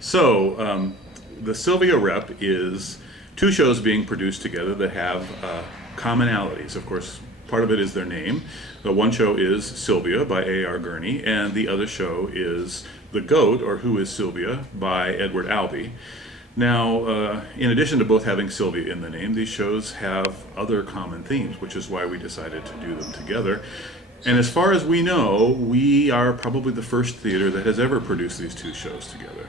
The Sylvia Rep is two shows being produced together that have commonalities. Of course, part of it is their name. The one show is Sylvia by A.R. Gurney, and the other show is The Goat, or Who is Sylvia, by Edward Albee. Now, in addition to both having Sylvia in the name, these shows have other common themes, which is why we decided to do them together. And as far as we know, we are probably the first theater that has ever produced these two shows together.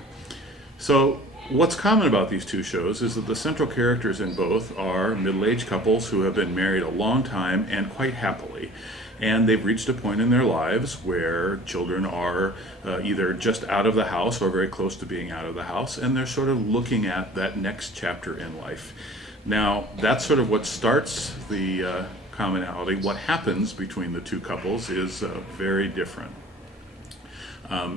So, what's common about these two shows is that the central characters in both are middle-aged couples who have been married a long time and quite happily. And they've reached a point in their lives where children are either just out of the house or very close to being out of the house, and they're sort of looking at that next chapter in life. Now, that's sort of what starts the commonality. What happens between the two couples is very different.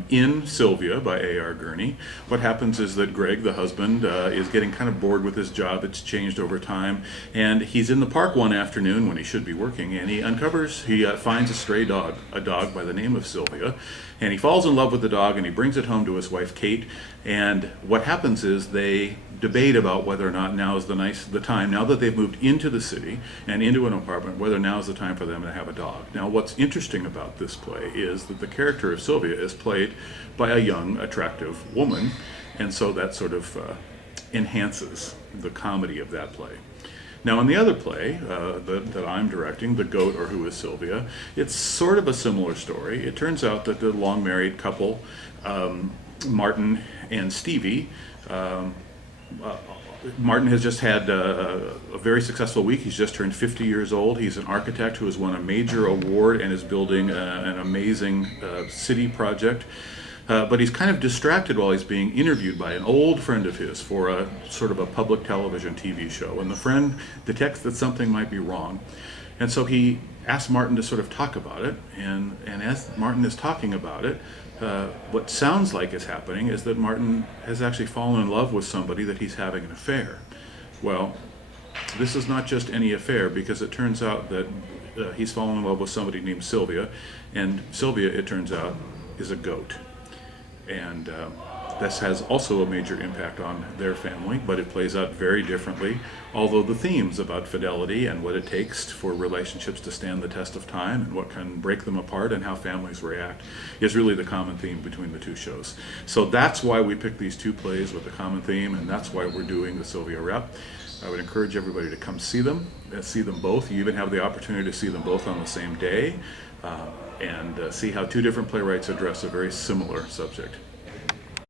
In Sylvia by A.R. Gurney, what happens is that Greg, the husband, is getting kind of bored with his job. It's changed over time, and he's in the park one afternoon when he should be working, and he finds a stray dog, a dog by the name of Sylvia, and he falls in love with the dog, and he brings it home to his wife Kate. And what happens is they debate about whether or not now is the time, now that they've moved into the city and into an apartment, whether now is the time for them to have a dog. Now, what's interesting about this play is that the character of Sylvia is played by a young, attractive woman, and so that sort of enhances the comedy of that play. Now, in the other play that I'm directing, The Goat, or Who is Sylvia, it's sort of a similar story. It turns out that the long-married couple, Martin and Stevie, Martin has just had a very successful week. He's just turned 50 years old. He's an architect who has won a major award and is building an amazing city project. But he's kind of distracted while he's being interviewed by an old friend of his for a sort of a public television TV show. And the friend detects that something might be wrong. And so he asks Martin to sort of talk about it. And as Martin is talking about it, what sounds like is happening is that Martin has actually fallen in love with somebody that he's having an affair. Well, this is not just any affair, because it turns out that he's fallen in love with somebody named Sylvia, and Sylvia, it turns out, is a goat. And this has also a major impact on their family, but it plays out very differently, although the themes about fidelity and what it takes for relationships to stand the test of time and what can break them apart and how families react is really the common theme between the two shows. So that's why we picked these two plays with a common theme, and that's why we're doing the Sylvia Rep. I would encourage everybody to come see them both. You even have the opportunity to see them both on the same day, and see how two different playwrights address a very similar subject.